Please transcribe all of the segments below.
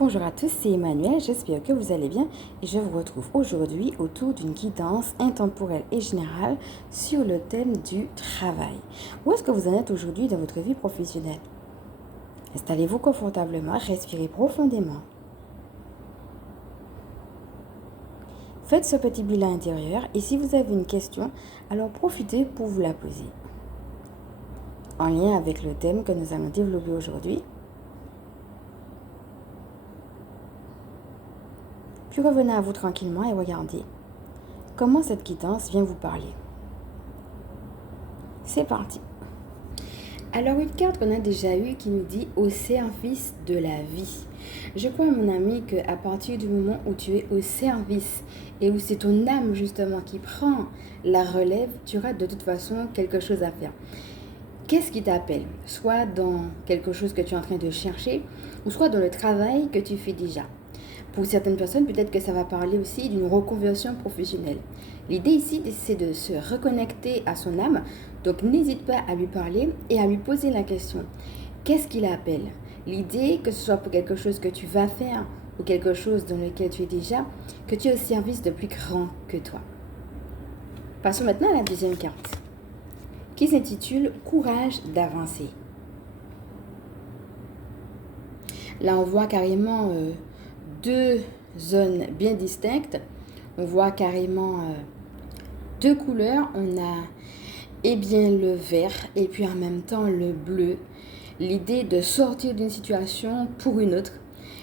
Bonjour à tous, c'est Emmanuel, j'espère que vous allez bien et je vous retrouve aujourd'hui autour d'une guidance intemporelle et générale sur le thème du travail. Où est-ce que vous en êtes aujourd'hui dans votre vie professionnelle? Installez-vous confortablement, respirez profondément. Faites ce petit bilan intérieur et si vous avez une question, alors profitez pour vous la poser. En lien avec le thème que nous allons développer aujourd'hui. Puis revenez à vous tranquillement et regardez comment cette guidance vient vous parler. C'est parti. Alors une carte qu'on a déjà eue qui nous dit au service de la vie. Je crois mon ami qu'à partir du moment où tu es au service et où c'est ton âme justement qui prend la relève, tu auras de toute façon quelque chose à faire. Qu'est-ce qui t'appelle? Soit dans quelque chose que tu es en train de chercher ou soit dans le travail que tu fais déjà. Pour certaines personnes, peut-être que ça va parler aussi d'une reconversion professionnelle. L'idée ici, c'est de se reconnecter à son âme. Donc, n'hésite pas à lui parler et à lui poser la question. Qu'est-ce qui l'appelle? L'idée, que ce soit pour quelque chose que tu vas faire ou quelque chose dans lequel tu es déjà, que tu es au service de plus grand que toi. Passons maintenant à la deuxième carte, qui s'intitule « Courage d'avancer ». Là, on voit carrément deux zones bien distinctes. On voit carrément deux couleurs. On a le vert et puis en même temps le bleu. L'idée de sortir d'une situation pour une autre.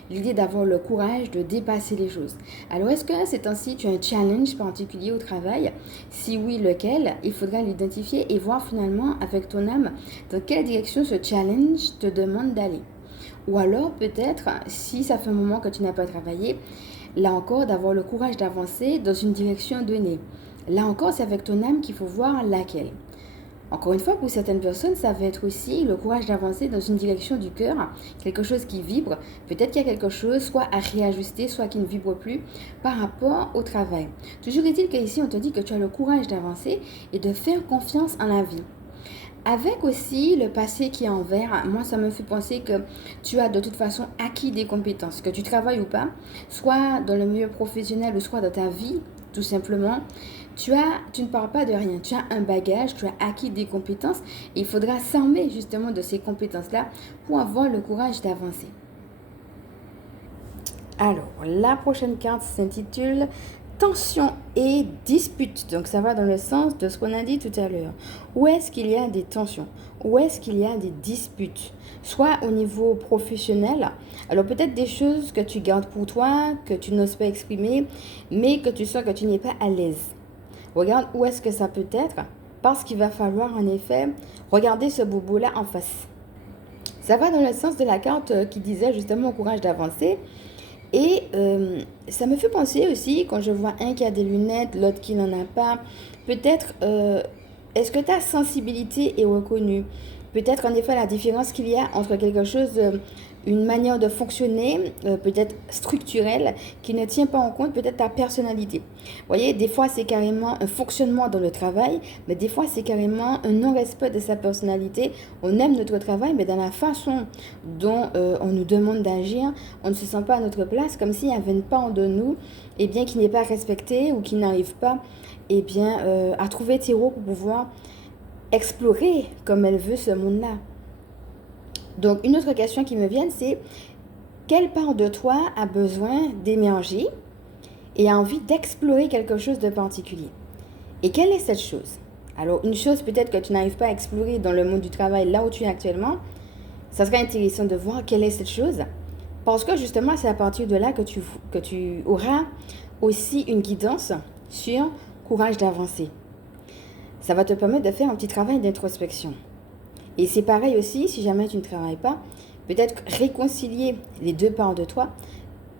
L'idée d'avoir le courage de dépasser les choses. Alors, est-ce que ces temps-ci, tu as un challenge particulier au travail? Si oui, lequel? Il faudra l'identifier et voir finalement avec ton âme dans quelle direction ce challenge te demande d'aller. Ou alors peut-être, si ça fait un moment que tu n'as pas travaillé, là encore, d'avoir le courage d'avancer dans une direction donnée. Là encore, c'est avec ton âme qu'il faut voir laquelle. Encore une fois, pour certaines personnes, ça va être aussi le courage d'avancer dans une direction du cœur, quelque chose qui vibre. Peut-être qu'il y a quelque chose soit à réajuster, soit qui ne vibre plus par rapport au travail. Toujours est-il qu'ici, on te dit que tu as le courage d'avancer et de faire confiance en la vie. Avec aussi le passé qui est en vert, moi ça me fait penser que tu as de toute façon acquis des compétences, que tu travailles ou pas, soit dans le milieu professionnel ou soit dans ta vie, tout simplement. Tu ne pars pas de rien, tu as un bagage, tu as acquis des compétences et il faudra s'armer justement de ces compétences-là pour avoir le courage d'avancer. Alors, la prochaine carte s'intitule tension et dispute. Donc, ça va dans le sens de ce qu'on a dit tout à l'heure. Où est-ce qu'il y a des tensions? Où est-ce qu'il y a des disputes? Soit au niveau professionnel. Alors, peut-être des choses que tu gardes pour toi, que tu n'oses pas exprimer, mais que tu sens que tu n'es pas à l'aise. Regarde où est-ce que ça peut être, parce qu'il va falloir en effet regarder ce bobo-là en face. Ça va dans le sens de la carte qui disait justement au courage d'avancer. Et ça me fait penser aussi, quand je vois un qui a des lunettes, l'autre qui n'en a pas, peut-être, est-ce que ta sensibilité est reconnue? Peut-être en effet la différence qu'il y a entre quelque chose, une manière de fonctionner, peut-être structurelle, qui ne tient pas en compte peut-être ta personnalité. Vous voyez, des fois c'est carrément un fonctionnement dans le travail, mais des fois c'est carrément un non-respect de sa personnalité. On aime notre travail, mais dans la façon dont on nous demande d'agir, on ne se sent pas à notre place, comme s'il y avait une part de nous qui n'est pas respectée ou qui n'arrive pas à trouver terreau pour pouvoir explorer comme elle veut ce monde-là. Donc, une autre question qui me vient, c'est quelle part de toi a besoin d'émerger et a envie d'explorer quelque chose de particulier? Et quelle est cette chose? Alors, une chose peut-être que tu n'arrives pas à explorer dans le monde du travail, là où tu es actuellement, ça serait intéressant de voir quelle est cette chose. Parce que justement, c'est à partir de là que tu auras aussi une guidance sur courage d'avancer. Ça va te permettre de faire un petit travail d'introspection. Et c'est pareil aussi, si jamais tu ne travailles pas, peut-être réconcilier les deux parts de toi.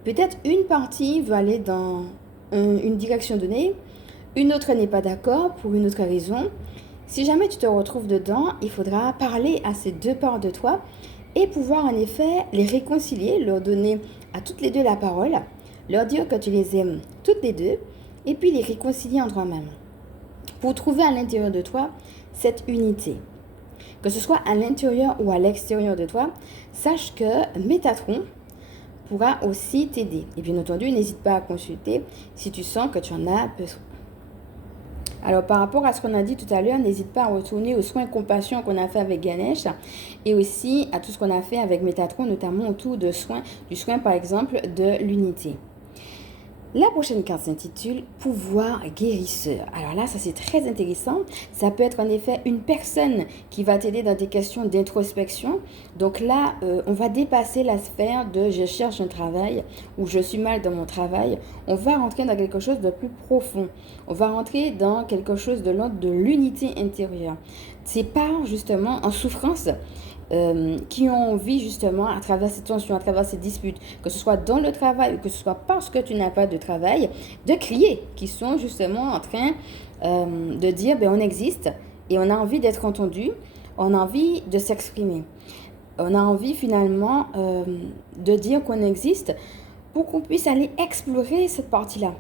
Peut-être une partie veut aller dans une direction donnée, une autre n'est pas d'accord pour une autre raison. Si jamais tu te retrouves dedans, il faudra parler à ces deux parts de toi et pouvoir en effet les réconcilier, leur donner à toutes les deux la parole, leur dire que tu les aimes toutes les deux et puis les réconcilier en toi-même. Pour trouver à l'intérieur de toi cette unité. Que ce soit à l'intérieur ou à l'extérieur de toi, sache que Métatron pourra aussi t'aider. Et bien entendu, n'hésite pas à consulter si tu sens que tu en as besoin. Alors, par rapport à ce qu'on a dit tout à l'heure, n'hésite pas à retourner aux soins compassion qu'on a fait avec Ganesh et aussi à tout ce qu'on a fait avec Métatron, notamment autour du soin par exemple de l'unité. La prochaine carte s'intitule Pouvoir guérisseur. Alors là, ça c'est très intéressant. Ça peut être en effet une personne qui va t'aider dans des questions d'introspection. Donc là, on va dépasser la sphère de je cherche un travail ou je suis mal dans mon travail. On va rentrer dans quelque chose de plus profond. On va rentrer dans quelque chose de l'ordre de l'unité intérieure. C'est pas justement en souffrance. Qui ont envie justement à travers ces tensions, à travers ces disputes, que ce soit dans le travail ou que ce soit parce que tu n'as pas de travail, de crier, qui sont justement en train de dire on existe et on a envie d'être entendu, on a envie de s'exprimer, on a envie finalement de dire qu'on existe pour qu'on puisse aller explorer cette partie-là.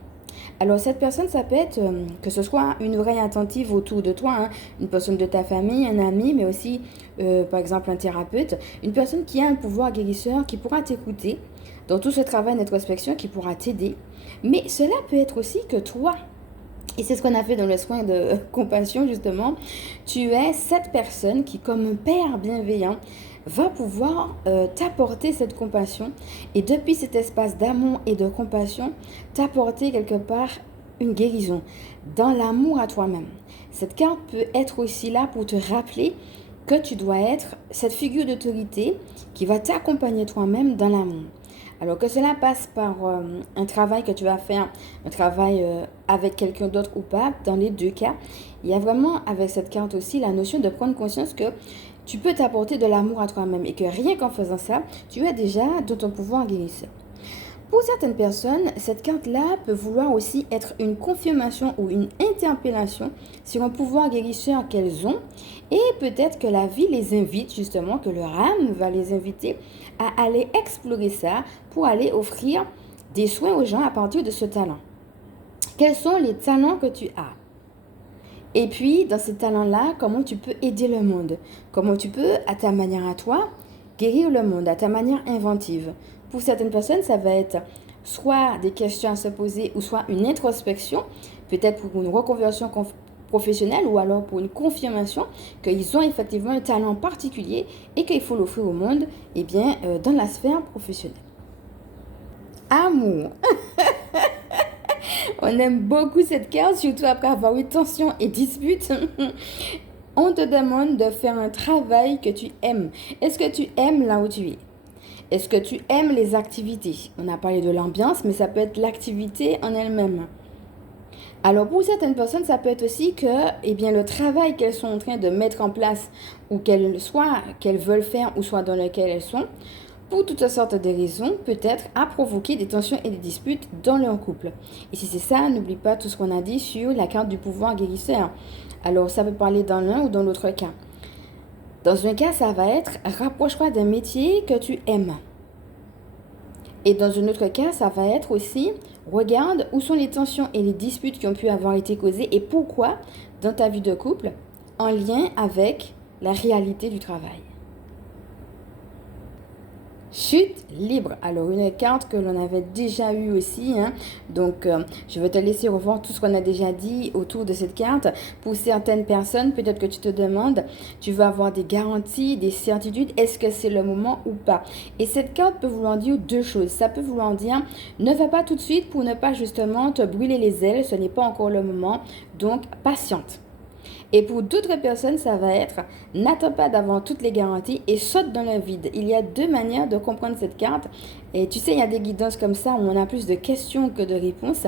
Alors cette personne, ça peut être que ce soit une oreille attentive autour de toi, une personne de ta famille, un ami, mais aussi par exemple un thérapeute, une personne qui a un pouvoir guérisseur, qui pourra t'écouter dans tout ce travail d'introspection, qui pourra t'aider. Mais cela peut être aussi que toi, et c'est ce qu'on a fait dans le soin de compassion justement, tu es cette personne qui, comme un père bienveillant, va pouvoir t'apporter cette compassion et depuis cet espace d'amour et de compassion, t'apporter quelque part une guérison dans l'amour à toi-même. Cette carte peut être aussi là pour te rappeler que tu dois être cette figure d'autorité qui va t'accompagner toi-même dans l'amour. Alors que cela passe par un travail que tu vas faire, un travail avec quelqu'un d'autre ou pas, dans les deux cas, il y a vraiment avec cette carte aussi la notion de prendre conscience que tu peux t'apporter de l'amour à toi-même et que rien qu'en faisant ça, tu es déjà dans ton pouvoir guérisseur. Pour certaines personnes, cette carte-là peut vouloir aussi être une confirmation ou une interpellation sur un pouvoir guérisseur qu'elles ont et peut-être que la vie les invite justement, que leur âme va les inviter à aller explorer ça pour aller offrir des soins aux gens à partir de ce talent. Quels sont les talents que tu as ? Et puis, dans ces talents-là, comment tu peux aider le monde ? Comment tu peux, à ta manière à toi, guérir le monde, à ta manière inventive ? Pour certaines personnes, ça va être soit des questions à se poser ou soit une introspection, peut-être pour une reconversion professionnelle ou alors pour une confirmation qu'ils ont effectivement un talent particulier et qu'il faut l'offrir au monde dans la sphère professionnelle. Amour. On aime beaucoup cette carte, surtout après avoir eu tension et dispute. On te demande de faire un travail que tu aimes. Est-ce que tu aimes là où tu es ? Est-ce que tu aimes les activités ? On a parlé de l'ambiance, mais ça peut être l'activité en elle-même. Alors pour certaines personnes, ça peut être aussi que le travail qu'elles sont en train de mettre en place ou qu'elles veulent faire ou soit dans lequel elles sont, pour toutes sortes de raisons, peut-être à provoquer des tensions et des disputes dans leur couple. Et si c'est ça, n'oublie pas tout ce qu'on a dit sur la carte du pouvoir guérisseur. Alors ça peut parler dans l'un ou dans l'autre cas. Dans un cas, ça va être rapproche-toi d'un métier que tu aimes. Et dans un autre cas, ça va être aussi regarde où sont les tensions et les disputes qui ont pu avoir été causées et pourquoi dans ta vie de couple en lien avec la réalité du travail. Chute libre. Alors, une carte que l'on avait déjà eue aussi. Donc, je vais te laisser revoir tout ce qu'on a déjà dit autour de cette carte. Pour certaines personnes, peut-être que tu te demandes, tu vas avoir des garanties, des certitudes. Est-ce que c'est le moment ou pas ? Et cette carte peut vouloir dire deux choses. Ça peut vouloir dire, ne va pas tout de suite pour ne pas justement te brûler les ailes. Ce n'est pas encore le moment. Donc, patiente. Et pour d'autres personnes, ça va être n'attends pas d'avoir toutes les garanties et saute dans le vide. Il y a deux manières de comprendre cette carte. Et tu sais, il y a des guidances comme ça où on a plus de questions que de réponses.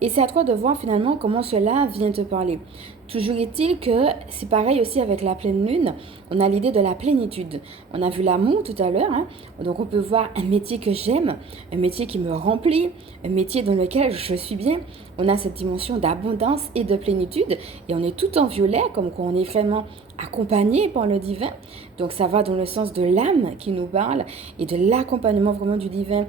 Et c'est à toi de voir finalement comment cela vient te parler. Toujours est-il que c'est pareil aussi avec la pleine lune. On a l'idée de la plénitude. On a vu l'amour tout à l'heure. Donc on peut voir un métier que j'aime, un métier qui me remplit, un métier dans lequel je suis bien. On a cette dimension d'abondance et de plénitude. Et on est tout en violet, comme quand on est vraiment accompagné par le divin. Donc ça va dans le sens de l'âme qui nous parle et de l'accompagnement vraiment du divin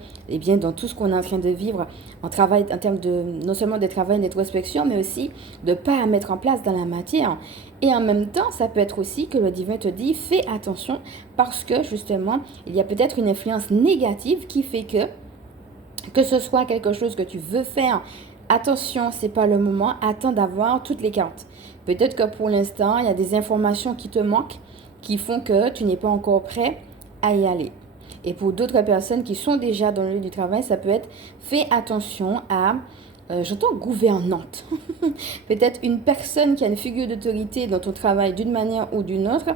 dans tout ce qu'on est en train de vivre en termes de non seulement de travail d'introspection, mais aussi de pas à mettre en place dans la matière. Et en même temps, ça peut être aussi que le divin te dit fais attention parce que justement, il y a peut-être une influence négative qui fait que que ce soit quelque chose que tu veux faire, attention, c'est pas le moment, attends d'avoir toutes les cartes. Peut-être que pour l'instant, il y a des informations qui te manquent, qui font que tu n'es pas encore prêt à y aller. Et pour d'autres personnes qui sont déjà dans le lieu du travail, ça peut être fais attention à, j'entends gouvernante. Peut-être une personne qui a une figure d'autorité dans ton travail d'une manière ou d'une autre,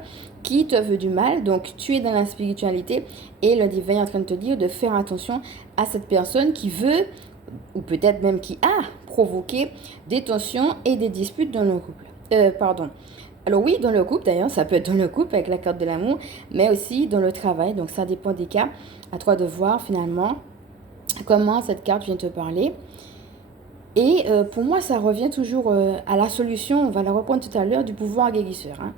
qui te veut du mal. Donc tu es dans la spiritualité et le divin est en train de te dire de faire attention à cette personne qui veut, ou peut-être même qui a provoqué des tensions et des disputes dans le couple. Pardon. Alors oui, dans le couple d'ailleurs, ça peut être dans le couple avec la carte de l'amour, mais aussi dans le travail. Donc ça dépend des cas. À toi de voir finalement comment cette carte vient te parler. Et pour moi, ça revient toujours à la solution, on va la reprendre tout à l'heure, du pouvoir guérisseur. Hein.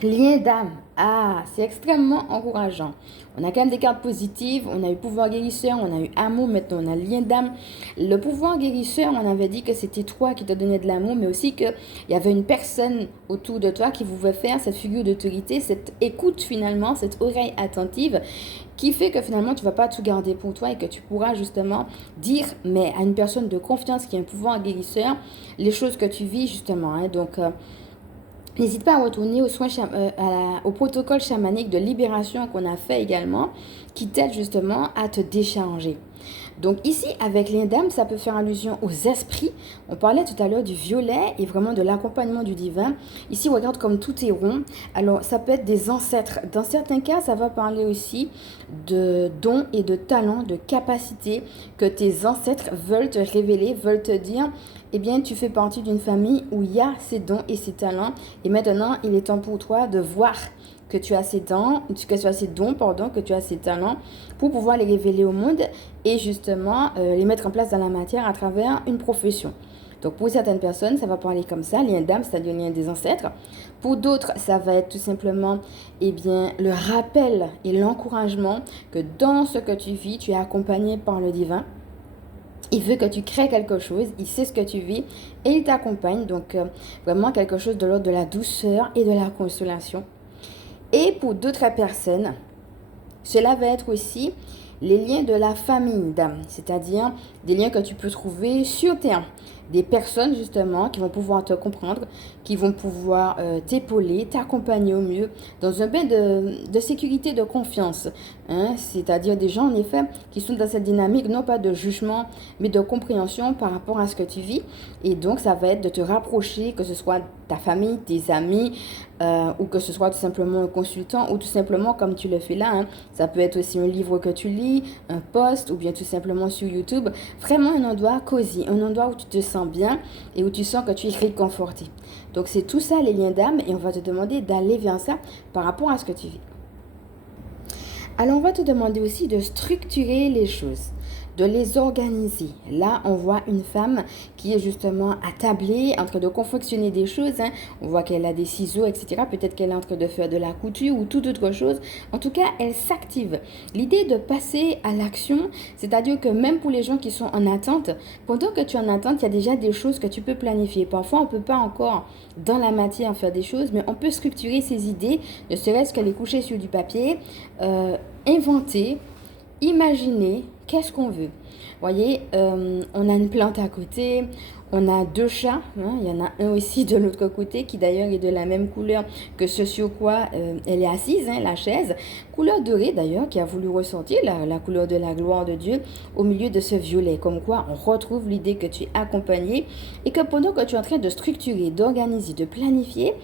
Lien d'âme. Ah, c'est extrêmement encourageant. On a quand même des cartes positives. On a eu pouvoir guérisseur, on a eu amour, maintenant on a lien d'âme. Le pouvoir guérisseur, on avait dit que c'était toi qui te donnais de l'amour, mais aussi qu'il y avait une personne autour de toi qui pouvait faire cette figure d'autorité, cette écoute finalement, cette oreille attentive qui fait que finalement tu ne vas pas tout garder pour toi et que tu pourras justement dire mais à une personne de confiance qui a un pouvoir guérisseur les choses que tu vis justement. Hein. Donc, n'hésite pas à retourner au protocole chamanique de libération qu'on a fait également, qui t'aide justement à te décharger. Donc ici, avec l'indame, ça peut faire allusion aux esprits. On parlait tout à l'heure du violet et vraiment de l'accompagnement du divin. Ici, regarde comme tout est rond. Alors, ça peut être des ancêtres. Dans certains cas, ça va parler aussi de dons et de talents, de capacités que tes ancêtres veulent te révéler, veulent te dire, eh bien, tu fais partie d'une famille où il y a ces dons et ces talents. Et maintenant, il est temps pour toi de voir que tu as ces dons, que tu as ces talents pour pouvoir les révéler au monde et justement les mettre en place dans la matière à travers une profession. Donc pour certaines personnes, ça va parler comme ça, lien d'âme, c'est-à-dire lien des ancêtres. Pour d'autres, ça va être tout simplement le rappel et l'encouragement que dans ce que tu vis, tu es accompagné par le divin. Il veut que tu crées quelque chose, il sait ce que tu vis et il t'accompagne. Donc vraiment quelque chose de l'ordre de la douceur et de la consolation. Et pour d'autres personnes, cela va être aussi les liens de la famille d'âme, c'est-à-dire des liens que tu peux trouver sur terre. Des personnes justement qui vont pouvoir te comprendre, qui vont pouvoir t'épauler, t'accompagner au mieux dans un bain de sécurité, de confiance. Hein? C'est-à-dire des gens en effet qui sont dans cette dynamique non pas de jugement mais de compréhension par rapport à ce que tu vis. Et donc ça va être de te rapprocher, que ce soit ta famille, tes amis ou que ce soit tout simplement un consultant ou tout simplement comme tu le fais là. Hein? Ça peut être aussi un livre que tu lis, un post ou bien tout simplement sur YouTube. Vraiment un endroit cosy, un endroit où tu te sens bien et où tu sens que tu es réconforté. Donc c'est tout ça les liens d'âme et on va te demander d'aller vers ça par rapport à ce que tu vis. Alors on va te demander aussi de structurer les choses, de les organiser. Là, on voit une femme qui est justement attablée, en train de confectionner des choses. Hein. On voit qu'elle a des ciseaux, etc. Peut-être qu'elle est en train de faire de la couture ou toute autre chose. En tout cas, elle s'active. L'idée de passer à l'action, c'est-à-dire que même pour les gens qui sont en attente, pendant que tu es en attente, il y a déjà des choses que tu peux planifier. Parfois, on ne peut pas encore dans la matière faire des choses, mais on peut structurer ses idées, ne serait-ce qu'elle les coucher sur du papier, inventer, imaginer qu'est-ce qu'on veut. Vous voyez, on a une plante à côté, on a deux chats, hein, il y en a un aussi de l'autre côté qui d'ailleurs est de la même couleur que ce sur quoi elle est assise, hein, la chaise. Couleur dorée d'ailleurs qui a voulu ressortir la couleur de la gloire de Dieu au milieu de ce violet. Comme quoi on retrouve l'idée que tu es accompagné et que pendant que tu es en train de structurer, d'organiser, de planifier,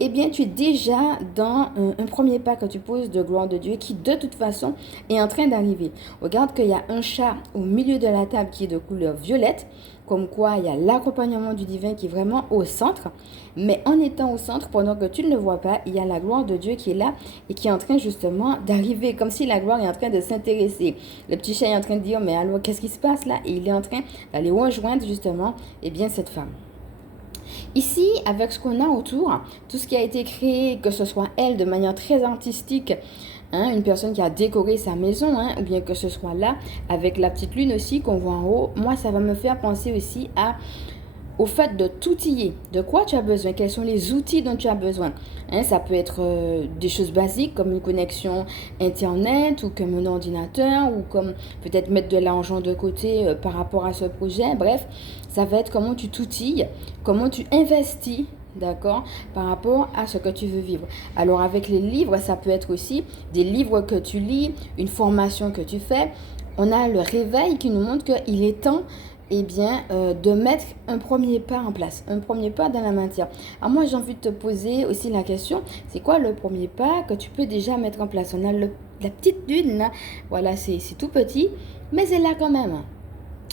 eh bien tu es déjà dans un premier pas que tu poses de gloire de Dieu qui de toute façon est en train d'arriver. Regarde qu'il y a un chat au milieu de la table qui est de couleur violette. Comme quoi, il y a l'accompagnement du divin qui est vraiment au centre. Mais en étant au centre, pendant que tu ne le vois pas, il y a la gloire de Dieu qui est là et qui est en train justement d'arriver. Comme si la gloire est en train de s'intéresser. Le petit chat est en train de dire, mais alors, qu'est-ce qui se passe là? Et il est en train d'aller rejoindre justement cette femme. Ici, avec ce qu'on a autour, tout ce qui a été créé, que ce soit elle de manière très artistique, hein, une personne qui a décoré sa maison, hein, ou bien que ce soit là, avec la petite lune aussi qu'on voit en haut, moi ça va me faire penser aussi à au fait de t'outiller. De quoi tu as besoin? Quels sont les outils dont tu as besoin? Ça peut être des choses basiques comme une connexion Internet ou comme un ordinateur ou comme peut-être mettre de l'argent de côté par rapport à ce projet. Bref, ça va être comment tu t'outilles, comment tu investis. D'accord, par rapport à ce que tu veux vivre. Alors avec les livres, ça peut être aussi des livres que tu lis, une formation que tu fais. On a le réveil qui nous montre qu'il est temps de mettre un premier pas en place, un premier pas dans la matière. Alors moi, j'ai envie de te poser aussi la question, c'est quoi le premier pas que tu peux déjà mettre en place? On a la petite lune, là, voilà, c'est tout petit, mais c'est là quand même.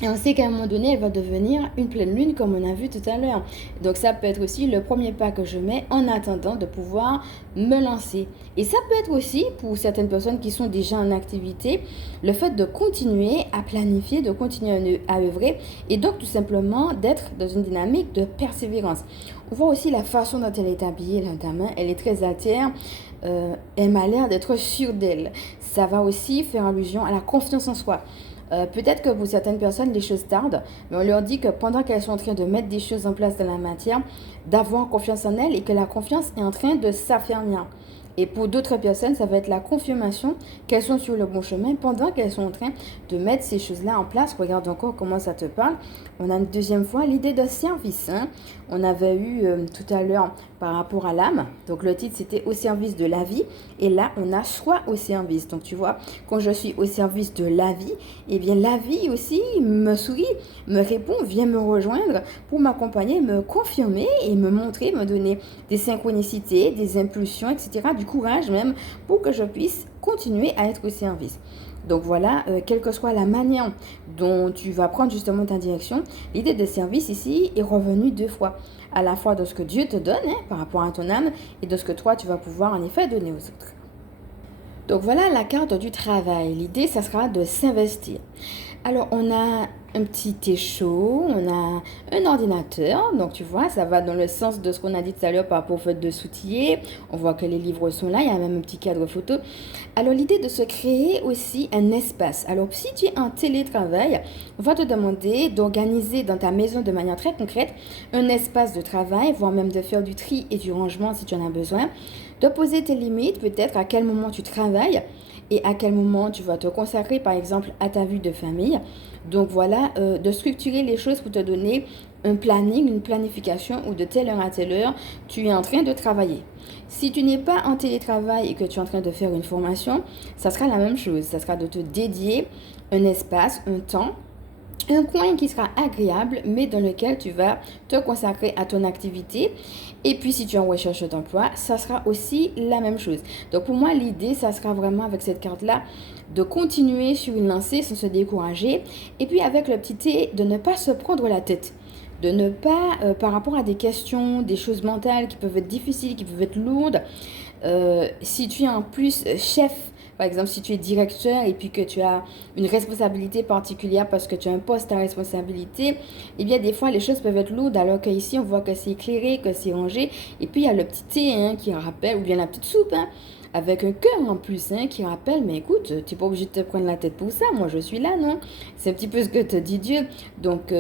Et on sait qu'à un moment donné, elle va devenir une pleine lune comme on a vu tout à l'heure. Donc ça peut être aussi le premier pas que je mets en attendant de pouvoir me lancer. Et ça peut être aussi, pour certaines personnes qui sont déjà en activité, le fait de continuer à planifier, de continuer à œuvrer et donc tout simplement d'être dans une dynamique de persévérance. On voit aussi la façon dont elle est habillée, la dame. Elle est très à terre. Elle m'a l'air d'être sûre d'elle. Ça va aussi faire allusion à la confiance en soi. Peut-être que pour certaines personnes, les choses tardent, mais on leur dit que pendant qu'elles sont en train de mettre des choses en place dans la matière, d'avoir confiance en elles et que la confiance est en train de s'affermir. Et pour d'autres personnes, ça va être la confirmation qu'elles sont sur le bon chemin pendant qu'elles sont en train de mettre ces choses-là en place. Regarde encore comment ça te parle. On a une deuxième fois l'idée de service. On avait eu tout à l'heure par rapport à l'âme. Donc le titre c'était au service de la vie. Et là on a choix au service. Donc tu vois, quand je suis au service de la vie, eh bien la vie aussi me sourit, me répond, vient me rejoindre pour m'accompagner, me confirmer et me montrer, me donner des synchronicités, des impulsions, etc. Du courage même pour que je puisse continuer à être au service. Donc voilà, quelle que soit la manière dont tu vas prendre justement ta direction, l'idée de service ici est revenue deux fois. À la fois de ce que Dieu te donne par rapport à ton âme et de ce que toi tu vas pouvoir en effet donner aux autres. Donc voilà la carte du travail. L'idée, ça sera de s'investir. Alors on a un petit thé chaud, on a un ordinateur, donc tu vois, ça va dans le sens de ce qu'on a dit tout à l'heure par rapport au fait de s'outiller. On voit que les livres sont là, il y a même un petit cadre photo. Alors l'idée de se créer aussi un espace. Alors si tu es en télétravail, on va te demander d'organiser dans ta maison de manière très concrète un espace de travail, voire même de faire du tri et du rangement si tu en as besoin, de poser tes limites, peut-être à quel moment tu travailles et à quel moment tu vas te consacrer par exemple à ta vie de famille. Donc voilà, de structurer les choses pour te donner un planning, une planification où de telle heure à telle heure, tu es en train de travailler. Si tu n'es pas en télétravail et que tu es en train de faire une formation, ça sera la même chose. Ça sera de te dédier un espace, un temps, un coin qui sera agréable, mais dans lequel tu vas te consacrer à ton activité. Et puis, si tu es en recherche d'emploi, ça sera aussi la même chose. Donc, pour moi, l'idée, ça sera vraiment avec cette carte-là, de continuer sur une lancée sans se décourager. Et puis, avec le petit T, de ne pas se prendre la tête. De ne pas, par rapport à des questions, des choses mentales qui peuvent être difficiles, qui peuvent être lourdes, si tu es en plus chef, par exemple, si tu es directeur et puis que tu as une responsabilité particulière parce que tu as un poste à responsabilité, eh bien, des fois, les choses peuvent être lourdes alors qu'ici, on voit que c'est éclairé, que c'est rangé. Et puis, il y a le petit thé qui rappelle, ou bien la petite soupe, avec un cœur en plus qui rappelle, mais écoute, tu n'es pas obligé de te prendre la tête pour ça, moi je suis là, non? C'est un petit peu ce que te dit Dieu. Donc,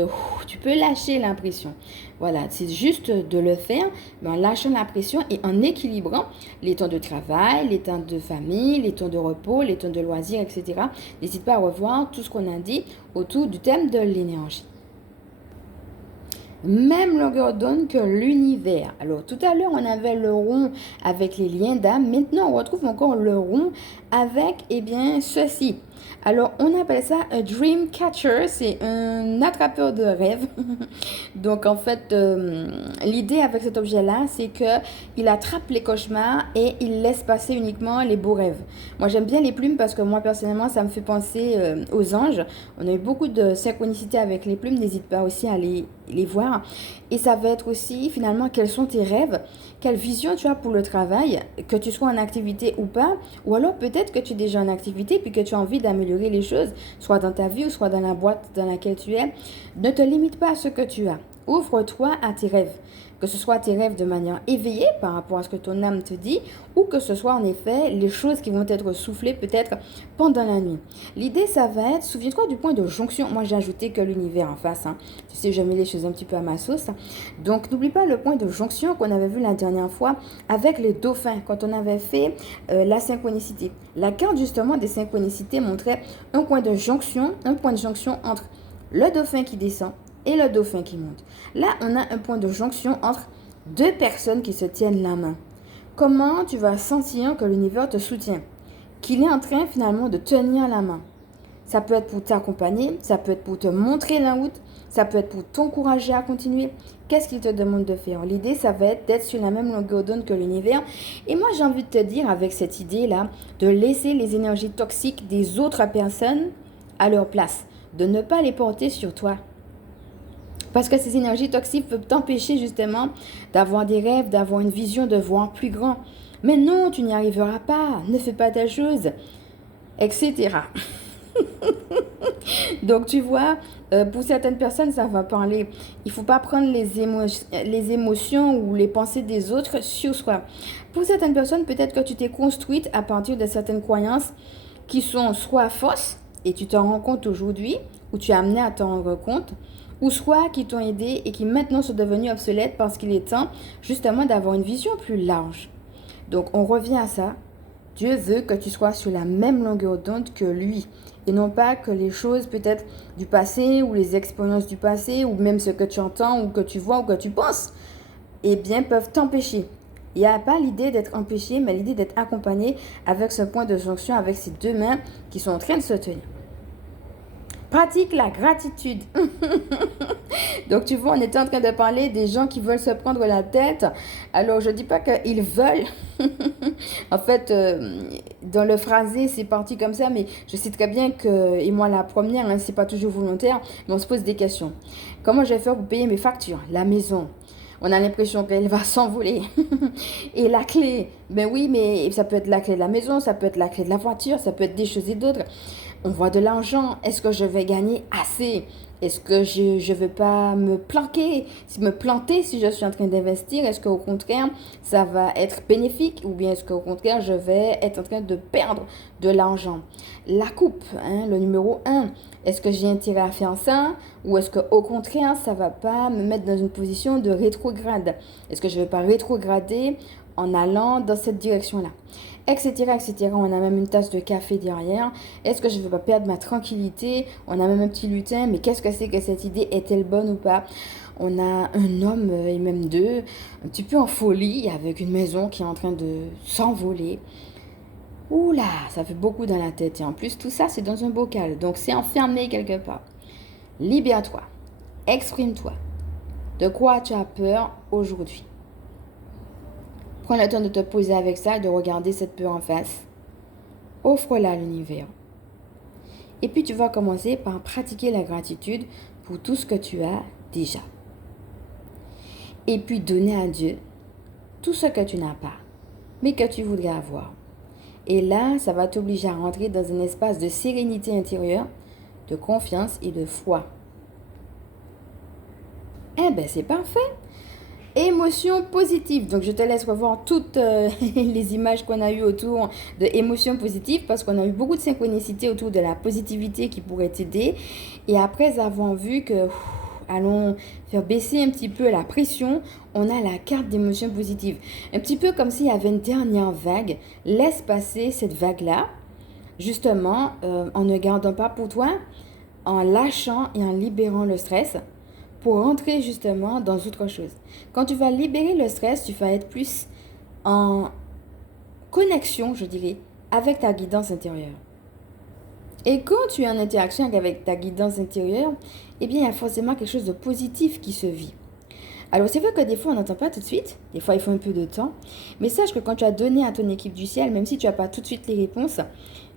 tu peux lâcher l'impression. Voilà, c'est juste de le faire, mais en lâchant la pression et en équilibrant les temps de travail, les temps de famille, les temps de repos, les temps de loisirs, etc. N'hésite pas à revoir tout ce qu'on a dit autour du thème de l'énergie. Même longueur d'onde que l'univers. Alors tout à l'heure on avait le rond avec les liens d'âme. Maintenant on retrouve encore le rond avec ceci. Alors on appelle ça un dream catcher. C'est un attrapeur de rêves. Donc en fait l'idée avec cet objet là c'est que il attrape les cauchemars et il laisse passer uniquement les beaux rêves. Moi j'aime bien les plumes parce que moi personnellement ça me fait penser aux anges. On a eu beaucoup de synchronicité avec les plumes. N'hésite pas aussi à les voir. Et ça va être aussi finalement quels sont tes rêves, quelle vision tu as pour le travail, que tu sois en activité ou pas, ou alors peut-être que tu es déjà en activité puis que tu as envie d'améliorer les choses, soit dans ta vie ou soit dans la boîte dans laquelle tu es. Ne te limite pas à ce que tu as. Ouvre-toi à tes rêves. que ce soit tes rêves de manière éveillée par rapport à ce que ton âme te dit, ou que ce soit en effet les choses qui vont être soufflées peut-être pendant la nuit. L'idée, ça va être, souviens-toi du point de jonction. Moi, j'ai ajouté que l'univers en face. Hein. Tu sais, je mets les choses un petit peu à ma sauce. Donc, n'oublie pas le point de jonction qu'on avait vu la dernière fois avec les dauphins, quand on avait fait la synchronicité. La carte, justement, des synchronicités montrait un point de jonction entre le dauphin qui descend et le dauphin qui monte. Là, on a un point de jonction entre deux personnes qui se tiennent la main. Comment tu vas sentir que l'univers te soutient? Qu'il est en train finalement de tenir la main. Ça peut être pour t'accompagner, ça peut être pour te montrer la route, ça peut être pour t'encourager à continuer. Qu'est-ce qu'il te demande de faire? L'idée, ça va être d'être sur la même longueur d'onde que l'univers. Et moi, j'ai envie de te dire avec cette idée-là, de laisser les énergies toxiques des autres personnes à leur place, de ne pas les porter sur toi. Parce que ces énergies toxiques peuvent t'empêcher justement d'avoir des rêves, d'avoir une vision, de voir plus grand. Mais non, tu n'y arriveras pas, ne fais pas telle chose, etc. Donc tu vois, pour certaines personnes, ça va parler. Il ne faut pas prendre les émotions ou les pensées des autres sur soi. Pour certaines personnes, peut-être que tu t'es construite à partir de certaines croyances qui sont soit fausses, et tu t'en rends compte aujourd'hui, ou tu es amené à t'en rendre compte, ou soit qui t'ont aidé et qui maintenant sont devenus obsolètes parce qu'il est temps justement d'avoir une vision plus large. Donc on revient à ça. Dieu veut que tu sois sur la même longueur d'onde que lui. Et non pas que les choses peut-être du passé ou les expériences du passé ou même ce que tu entends ou que tu vois ou que tu penses, eh bien, peuvent t'empêcher. Il n'y a pas l'idée d'être empêché, mais l'idée d'être accompagné avec ce point de jonction, avec ces deux mains qui sont en train de se tenir. Pratique la gratitude. Donc, tu vois, on était en train de parler des gens qui veulent se prendre la tête. Alors, je ne dis pas qu'ils veulent. En fait, dans le phrasé, c'est parti comme ça, mais je sais très bien que, et moi la première, hein, c'est pas toujours volontaire, mais on se pose des questions. Comment je vais faire pour payer mes factures? La maison. On a l'impression qu'elle va s'envoler. Et la clé, ben oui, mais ça peut être la clé de la maison, ça peut être la clé de la voiture, ça peut être des choses et d'autres. On voit de l'argent. Est-ce que je vais gagner assez? Est-ce que je ne veux pas me planter si je suis en train d'investir? Est-ce qu'au contraire, ça va être bénéfique? Ou bien est-ce qu'au contraire, je vais être en train de perdre de l'argent? La coupe, hein, le numéro 1. Est-ce que j'ai intérêt à faire ça? Ou est-ce qu'au contraire, ça ne va pas me mettre dans une position de rétrograde? Est-ce que je ne vais pas rétrograder en allant dans cette direction-là? Etc., etc. On a même une tasse de café derrière. Est-ce que je ne veux pas perdre ma tranquillité? On a même un petit lutin. Mais qu'est-ce que c'est que cette idée? Est-elle bonne ou pas? On a un homme et même deux, un petit peu en folie, avec une maison qui est en train de s'envoler. Oula, ça fait beaucoup dans la tête. Et en plus, tout ça, c'est dans un bocal. Donc, c'est enfermé quelque part. Libère-toi. Exprime-toi. De quoi tu as peur aujourd'hui? Prends le temps de te poser avec ça et de regarder cette peur en face. Offre-la à l'univers. Et puis tu vas commencer par pratiquer la gratitude pour tout ce que tu as déjà. Et puis donner à Dieu tout ce que tu n'as pas, mais que tu voudrais avoir. Et là, ça va t'obliger à rentrer dans un espace de sérénité intérieure, de confiance et de foi. Eh bien, c'est parfait! Émotions positives. Donc, je te laisse revoir toutes les images qu'on a eues autour de émotions positives parce qu'on a eu beaucoup de synchronicité autour de la positivité qui pourrait t'aider. Et après avoir vu que, allons faire baisser un petit peu la pression, on a la carte d'émotions positives. Un petit peu comme s'il y avait une dernière vague. Laisse passer cette vague-là, justement, en ne gardant pas pour toi, en lâchant et en libérant le stress, pour rentrer justement dans autre chose. Quand tu vas libérer le stress, tu vas être plus en connexion, je dirais, avec ta guidance intérieure. Et quand tu es en interaction avec ta guidance intérieure, eh bien, il y a forcément quelque chose de positif qui se vit. Alors, c'est vrai que des fois, on n'entend pas tout de suite. Des fois, il faut un peu de temps. Mais sache que quand tu as donné à ton équipe du ciel, même si tu n'as pas tout de suite les réponses,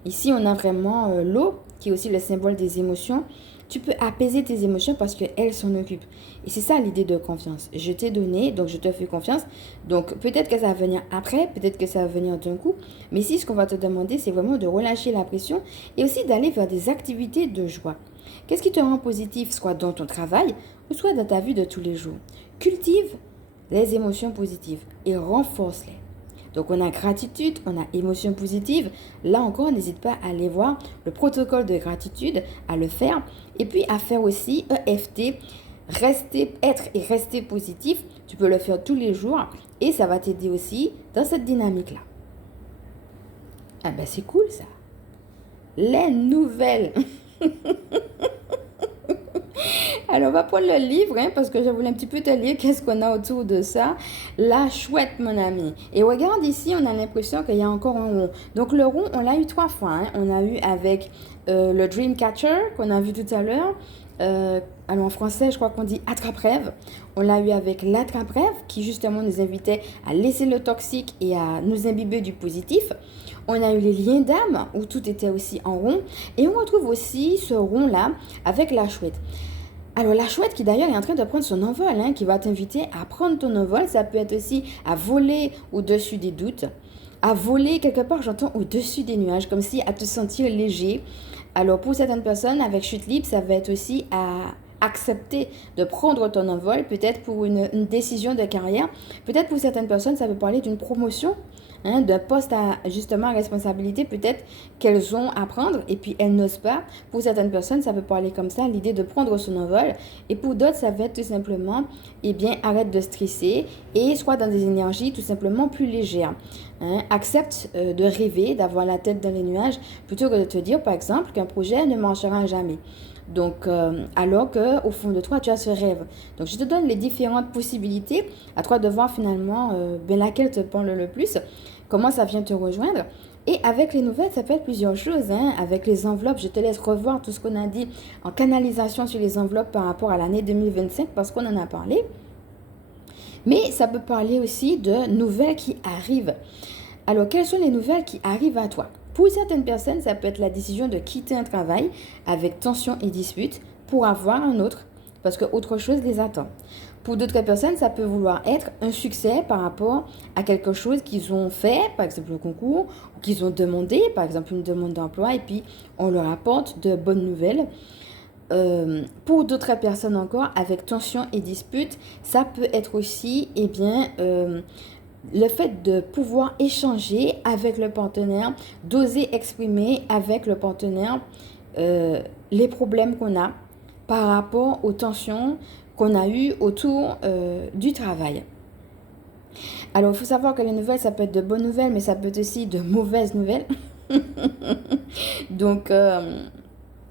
ici, on a vraiment l'eau, qui est aussi le symbole des émotions. Tu peux apaiser tes émotions parce qu'elles s'en occupent. Et c'est ça l'idée de confiance. Je t'ai donné, donc je te fais confiance. Donc peut-être que ça va venir après, peut-être que ça va venir d'un coup. Mais ici, ce qu'on va te demander, c'est vraiment de relâcher la pression et aussi d'aller vers des activités de joie. Qu'est-ce qui te rend positif, soit dans ton travail ou soit dans ta vie de tous les jours? Cultive les émotions positives et renforce-les. Donc, on a gratitude, on a émotion positive. Là encore, n'hésite pas à aller voir le protocole de gratitude, à le faire. Et puis, à faire aussi EFT, être et rester positif. Tu peux le faire tous les jours et ça va t'aider aussi dans cette dynamique-là. Ah ben, c'est cool ça. Les nouvelles. Alors, on va prendre le livre, parce que je voulais un petit peu te lire qu'est-ce qu'on a autour de ça. La chouette, mon ami. Et regarde ici, on a l'impression qu'il y a encore un rond. Donc, le rond, on l'a eu 3 fois. On a eu avec le Dreamcatcher, qu'on a vu tout à l'heure. Alors, en français, je crois qu'on dit attrape-rêve. On l'a eu avec l'attrape-rêve, qui justement nous invitait à laisser le toxique et à nous imbiber du positif. On a eu les liens d'âme, où tout était aussi en rond. Et on retrouve aussi ce rond-là avec la chouette. Alors la chouette qui d'ailleurs est en train de prendre son envol, qui va t'inviter à prendre ton envol. Ça peut être aussi à voler au-dessus des doutes, à voler quelque part, j'entends, au-dessus des nuages, comme si à te sentir léger. Alors pour certaines personnes, avec chute libre, ça va être aussi à accepter de prendre ton envol, peut-être pour une décision de carrière. Peut-être pour certaines personnes, ça veut parler d'une promotion, d'un poste à justement responsabilité, peut-être qu'elles ont à prendre et puis elles n'osent pas. Pour certaines personnes, ça peut parler comme ça, l'idée de prendre son envol. Et pour d'autres, ça va être tout simplement, arrête de stresser et sois dans des énergies tout simplement plus légères. Accepte de rêver, d'avoir la tête dans les nuages, plutôt que de te dire, par exemple, qu'un projet ne marchera jamais. Donc, alors qu'au fond de toi, tu as ce rêve. Donc, je te donne les différentes possibilités. À toi de voir finalement laquelle te parle le plus, comment ça vient te rejoindre. Et avec les nouvelles, ça peut être plusieurs choses. Avec les enveloppes, je te laisse revoir tout ce qu'on a dit en canalisation sur les enveloppes par rapport à l'année 2025 parce qu'on en a parlé. Mais ça peut parler aussi de nouvelles qui arrivent. Alors, quelles sont les nouvelles qui arrivent à toi ? Pour certaines personnes, ça peut être la décision de quitter un travail avec tension et dispute pour avoir un autre, parce qu'autre chose les attend. Pour d'autres personnes, ça peut vouloir être un succès par rapport à quelque chose qu'ils ont fait, par exemple le concours, ou qu'ils ont demandé, par exemple une demande d'emploi, et puis on leur apporte de bonnes nouvelles. Pour d'autres personnes encore, avec tension et dispute, ça peut être aussi, le fait de pouvoir échanger avec le partenaire, d'oser exprimer avec le partenaire les problèmes qu'on a par rapport aux tensions qu'on a eues autour du travail. Alors, il faut savoir que les nouvelles, ça peut être de bonnes nouvelles, mais ça peut être aussi de mauvaises nouvelles. Donc,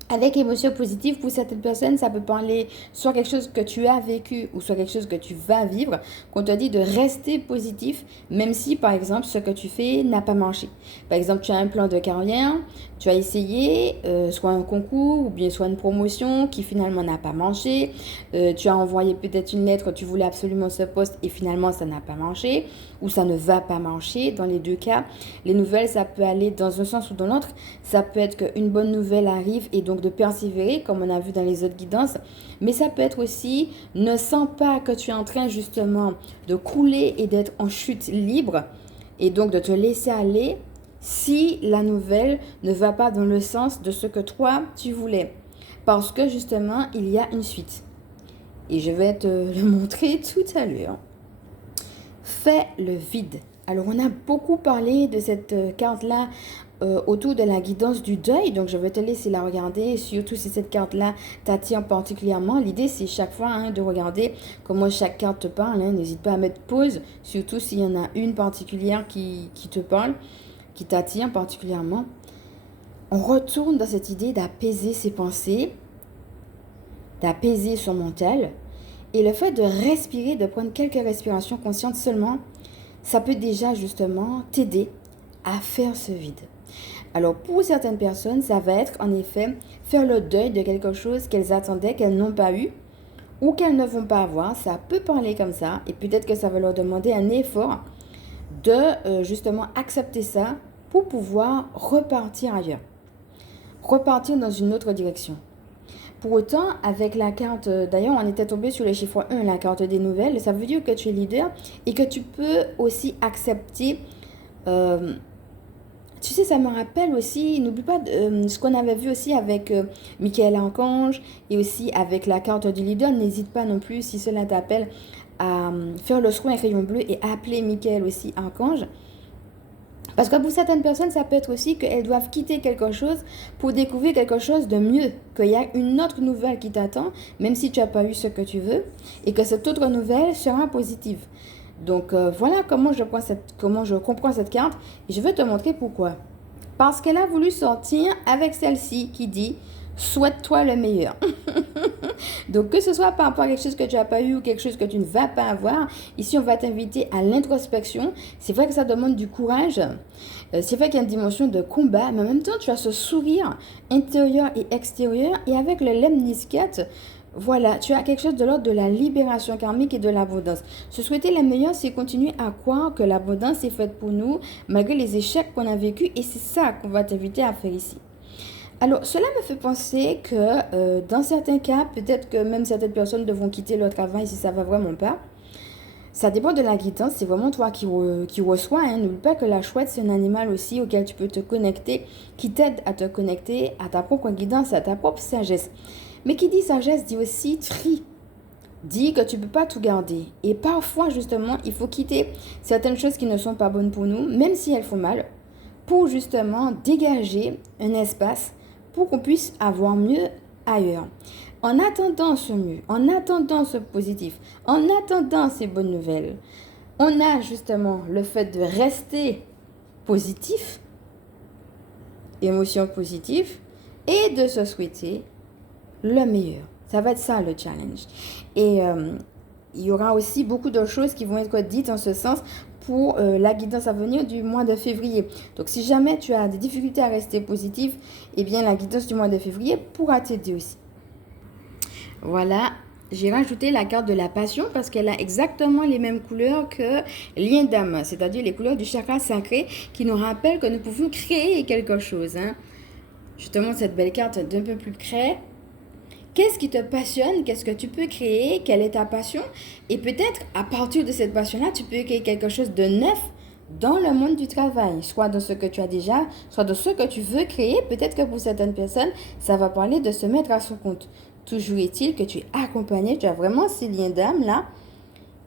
avec émotion positive, pour certaines personnes, ça peut parler soit quelque chose que tu as vécu ou soit quelque chose que tu vas vivre, qu'on te dit de rester positif, même si, par exemple, ce que tu fais n'a pas marché. Par exemple, tu as un plan de carrière, tu as essayé soit un concours ou bien soit une promotion qui finalement n'a pas marché. Tu as envoyé peut-être une lettre, tu voulais absolument ce poste et finalement ça n'a pas marché ou ça ne va pas marcher. Dans les deux cas, les nouvelles, ça peut aller dans un sens ou dans l'autre. Ça peut être qu'une bonne nouvelle arrive et donc de persévérer comme on a vu dans les autres guidances. Mais ça peut être aussi, ne sens pas que tu es en train justement de couler et d'être en chute libre et donc de te laisser aller si la nouvelle ne va pas dans le sens de ce que toi, tu voulais. Parce que justement, il y a une suite. Et je vais te le montrer tout à l'heure. Fais le vide. Alors, on a beaucoup parlé de cette carte-là autour de la guidance du deuil. Donc, je vais te laisser la regarder, surtout si cette carte-là t'attire particulièrement. L'idée, c'est chaque fois de regarder comment chaque carte te parle. N'hésite pas à mettre pause, surtout s'il y en a une particulière qui te parle, qui t'attire particulièrement. On retourne dans cette idée d'apaiser ses pensées, d'apaiser son mental. Et le fait de respirer, de prendre quelques respirations conscientes seulement, ça peut déjà justement t'aider à faire ce vide. Alors pour certaines personnes, ça va être en effet faire le deuil de quelque chose qu'elles attendaient, qu'elles n'ont pas eu ou qu'elles ne vont pas avoir. Ça peut parler comme ça et peut-être que ça va leur demander un effort de justement accepter ça pour pouvoir repartir ailleurs. Repartir dans une autre direction. Pour autant, avec la carte, d'ailleurs, on était tombé sur le chiffre 1, la carte des nouvelles, ça veut dire que tu es leader et que tu peux aussi accepter. Tu sais, ça me rappelle aussi, n'oublie pas ce qu'on avait vu aussi avec Michael Archange et aussi avec la carte du leader. N'hésite pas non plus, si cela t'appelle, à faire le soin rayon bleu et appeler Michael aussi archange. Parce que pour certaines personnes, ça peut être aussi qu'elles doivent quitter quelque chose pour découvrir quelque chose de mieux, qu'il y a une autre nouvelle qui t'attend, même si tu n'as pas eu ce que tu veux, et que cette autre nouvelle sera positive. Donc voilà comment je comprends cette carte, et je vais te montrer pourquoi. Parce qu'elle a voulu sortir avec celle-ci qui dit « Souhaite-toi le meilleur ». Donc, que ce soit par rapport à quelque chose que tu n'as pas eu ou quelque chose que tu ne vas pas avoir, ici, on va t'inviter à l'introspection. C'est vrai que ça demande du courage. C'est vrai qu'il y a une dimension de combat, mais en même temps, tu as ce sourire intérieur et extérieur. Et avec le lemniscate, voilà, tu as quelque chose de l'ordre de la libération karmique et de l'abondance. Se souhaiter le meilleur, c'est continuer à croire que l'abondance est faite pour nous, malgré les échecs qu'on a vécus. Et c'est ça qu'on va t'inviter à faire ici. Alors, cela me fait penser que dans certains cas, peut-être que même certaines personnes devront quitter leur travail si ça ne va vraiment pas. Ça dépend de la guidance, c'est vraiment toi qui reçois. Hein. N'oublie pas que la chouette, c'est un animal aussi auquel tu peux te connecter, qui t'aide à te connecter à ta propre guidance, à ta propre sagesse. Mais qui dit sagesse dit aussi tri. Dit que tu ne peux pas tout garder. Et parfois, justement, il faut quitter certaines choses qui ne sont pas bonnes pour nous, même si elles font mal, pour justement dégager un espace pour qu'on puisse avoir mieux ailleurs. En attendant ce mieux, en attendant ce positif, en attendant ces bonnes nouvelles, on a justement le fait de rester positif, émotion positive, et de se souhaiter le meilleur. Ça va être ça le challenge. Et il y aura aussi beaucoup de choses qui vont être dites en ce sens pour la guidance à venir du mois de février. Donc, si jamais tu as des difficultés à rester positif, eh bien, la guidance du mois de février pourra t'aider aussi. Voilà, j'ai rajouté la carte de la passion parce qu'elle a exactement les mêmes couleurs que lien d'âme, c'est-à-dire les couleurs du chakra sacré qui nous rappellent que nous pouvons créer quelque chose. Hein. Je te montre cette belle carte d'un peu plus près. Qu'est-ce qui te passionne? Qu'est-ce que tu peux créer? Quelle est ta passion? Et peut-être, à partir de cette passion-là, tu peux créer quelque chose de neuf dans le monde du travail. Soit dans ce que tu as déjà, soit dans ce que tu veux créer. Peut-être que pour certaines personnes, ça va parler de se mettre à son compte. Toujours est-il que tu es accompagné, tu as vraiment ces liens d'âme-là.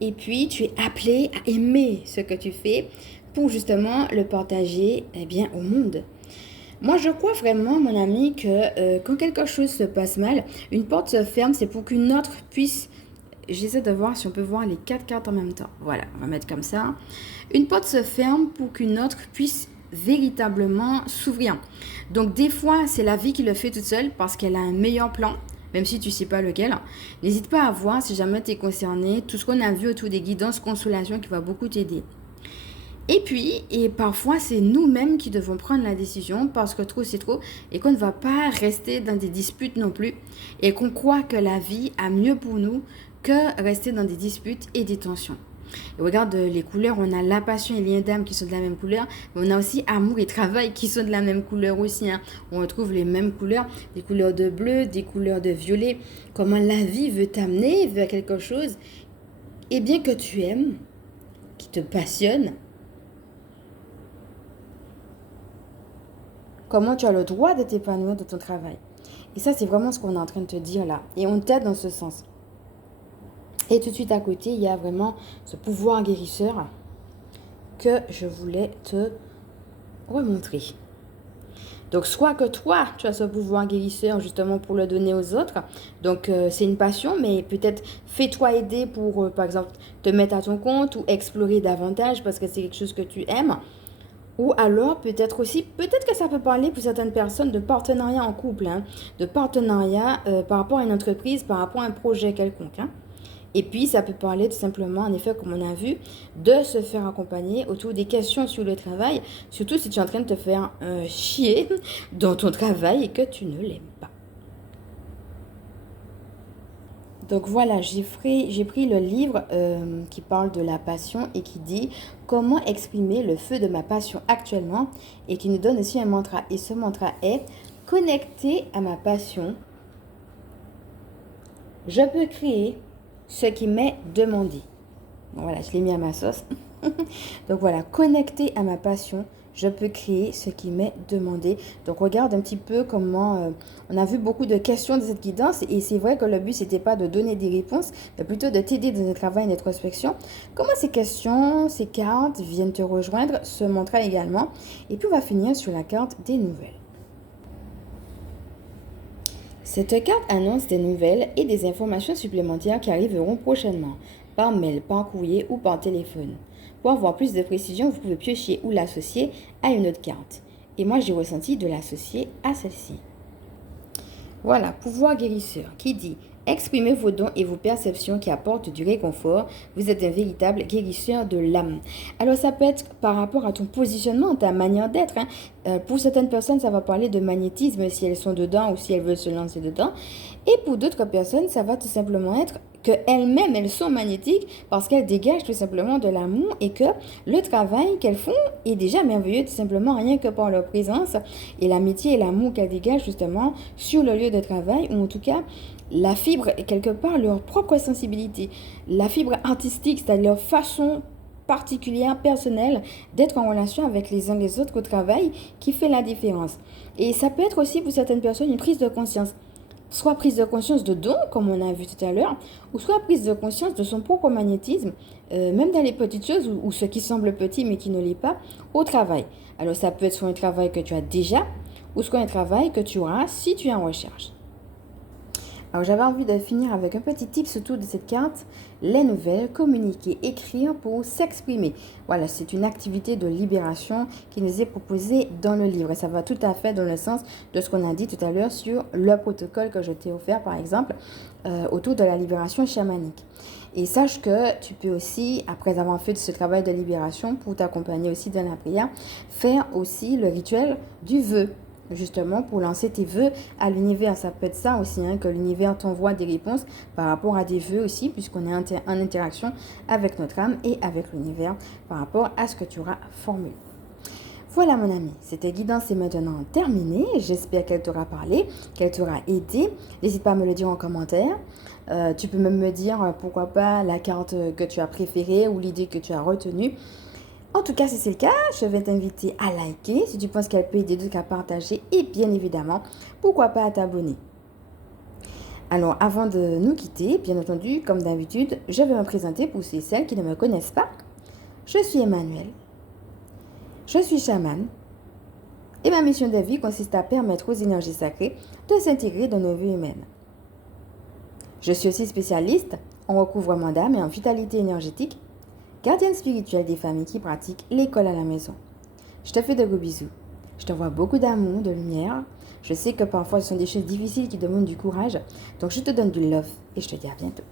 Et puis, tu es appelé à aimer ce que tu fais pour justement le partager bien, au monde. Moi, je crois vraiment, mon ami, que quand quelque chose se passe mal, une porte se ferme, c'est pour qu'une autre puisse... J'essaie de voir si on peut voir les 4 cartes en même temps. Voilà, on va mettre comme ça. Une porte se ferme pour qu'une autre puisse véritablement s'ouvrir. Donc, des fois, c'est la vie qui le fait toute seule parce qu'elle a un meilleur plan, même si tu ne sais pas lequel. N'hésite pas à voir, si jamais tu es concerné, tout ce qu'on a vu autour des guidances, consolation qui va beaucoup t'aider. Et puis, parfois, c'est nous-mêmes qui devons prendre la décision parce que trop, c'est trop et qu'on ne va pas rester dans des disputes non plus et qu'on croit que la vie a mieux pour nous que rester dans des disputes et des tensions. Et regarde les couleurs, on a la passion et lien d'âme qui sont de la même couleur, mais on a aussi amour et travail qui sont de la même couleur aussi. Hein. On retrouve les mêmes couleurs, des couleurs de bleu, des couleurs de violet. Comment la vie veut t'amener vers quelque chose, et bien que tu aimes, qui te passionne, comment tu as le droit de t'épanouir de ton travail. Et ça, c'est vraiment ce qu'on est en train de te dire là. Et on t'aide dans ce sens. Et tout de suite à côté, il y a vraiment ce pouvoir guérisseur que je voulais te remontrer. Donc, soit que toi, tu as ce pouvoir guérisseur justement pour le donner aux autres. Donc, c'est une passion, mais peut-être fais-toi aider pour, par exemple, te mettre à ton compte ou explorer davantage parce que c'est quelque chose que tu aimes. Ou alors, peut-être que ça peut parler pour certaines personnes de partenariat en couple, hein, de partenariat par rapport à une entreprise, par rapport à un projet quelconque. Hein. Et puis, ça peut parler tout simplement, en effet, comme on a vu, de se faire accompagner autour des questions sur le travail, surtout si tu es en train de te faire chier dans ton travail et que tu ne l'aimes pas. Donc voilà, j'ai pris le livre qui parle de la passion et qui dit comment exprimer le feu de ma passion actuellement et qui nous donne aussi un mantra. Et ce mantra est connecté à ma passion. Je peux créer ce qui m'est demandé. Bon, voilà, je l'ai mis à ma sauce. Donc voilà, connecté à ma passion. je peux créer ce qui m'est demandé. Donc regarde un petit peu comment on a vu beaucoup de questions de cette guidance et c'est vrai que le but c'était pas de donner des réponses, mais plutôt de t'aider dans un travail d'introspection. Comment ces questions, ces cartes viennent te rejoindre, se montrer également. Et puis on va finir sur la carte des nouvelles. Cette carte annonce des nouvelles et des informations supplémentaires qui arriveront prochainement, par mail, par courrier ou par téléphone. Pour avoir plus de précision, vous pouvez piocher ou l'associer à une autre carte. Et moi, j'ai ressenti de l'associer à celle-ci. Voilà, pouvoir guérisseur qui dit exprimez vos dons et vos perceptions qui apportent du réconfort. Vous êtes un véritable guérisseur de l'âme. Alors ça peut être par rapport à ton positionnement, ta manière d'être. Pour certaines personnes, ça va parler de magnétisme si elles sont dedans ou si elles veulent se lancer dedans. Et pour d'autres personnes, ça va tout simplement être qu'elles-mêmes, elles sont magnétiques parce qu'elles dégagent tout simplement de l'amour et que le travail qu'elles font est déjà merveilleux tout simplement rien que par leur présence et l'amitié et l'amour qu'elles dégagent justement sur le lieu de travail ou en tout cas la fibre est quelque part leur propre sensibilité, la fibre artistique, c'est-à-dire leur façon particulière, personnelle, d'être en relation avec les uns les autres au travail qui fait la différence. Et ça peut être aussi pour certaines personnes une prise de conscience. Soit prise de conscience de don, comme on a vu tout à l'heure, ou soit prise de conscience de son propre magnétisme, même dans les petites choses ou ce qui semble petit mais qui ne l'est pas, au travail. Alors ça peut être soit un travail que tu as déjà, ou soit un travail que tu auras si tu es en recherche. Alors j'avais envie de finir avec un petit tip surtout de cette carte, les nouvelles, communiquer, écrire pour s'exprimer. Voilà, c'est une activité de libération qui nous est proposée dans le livre. Et ça va tout à fait dans le sens de ce qu'on a dit tout à l'heure sur le protocole que je t'ai offert par exemple autour de la libération chamanique. Et sache que tu peux aussi, après avoir fait ce travail de libération pour t'accompagner aussi dans la prière, faire aussi le rituel du vœu. Justement pour lancer tes vœux à l'univers. Ça peut être ça aussi, que l'univers t'envoie des réponses par rapport à des vœux aussi, puisqu'on est en interaction avec notre âme et avec l'univers par rapport à ce que tu auras formulé. Voilà mon ami, cette guidance est maintenant terminée. J'espère qu'elle t'aura parlé, qu'elle t'aura aidé. N'hésite pas à me le dire en commentaire. Tu peux même me dire pourquoi pas la carte que tu as préférée ou l'idée que tu as retenue. En tout cas, si c'est le cas, je vais t'inviter à liker si tu penses qu'elle peut aider d'autres à partager et bien évidemment, pourquoi pas à t'abonner. Alors, avant de nous quitter, bien entendu, comme d'habitude, je vais me présenter pour celles qui ne me connaissent pas. Je suis Emmanuel, je suis chamane et ma mission de vie consiste à permettre aux énergies sacrées de s'intégrer dans nos vies humaines. Je suis aussi spécialiste en recouvrement d'âme et en vitalité énergétique, gardienne spirituelle des familles qui pratiquent l'école à la maison. Je te fais de gros bisous. Je t'envoie beaucoup d'amour, de lumière. Je sais que parfois ce sont des choses difficiles qui demandent du courage. Donc je te donne du love et je te dis à bientôt.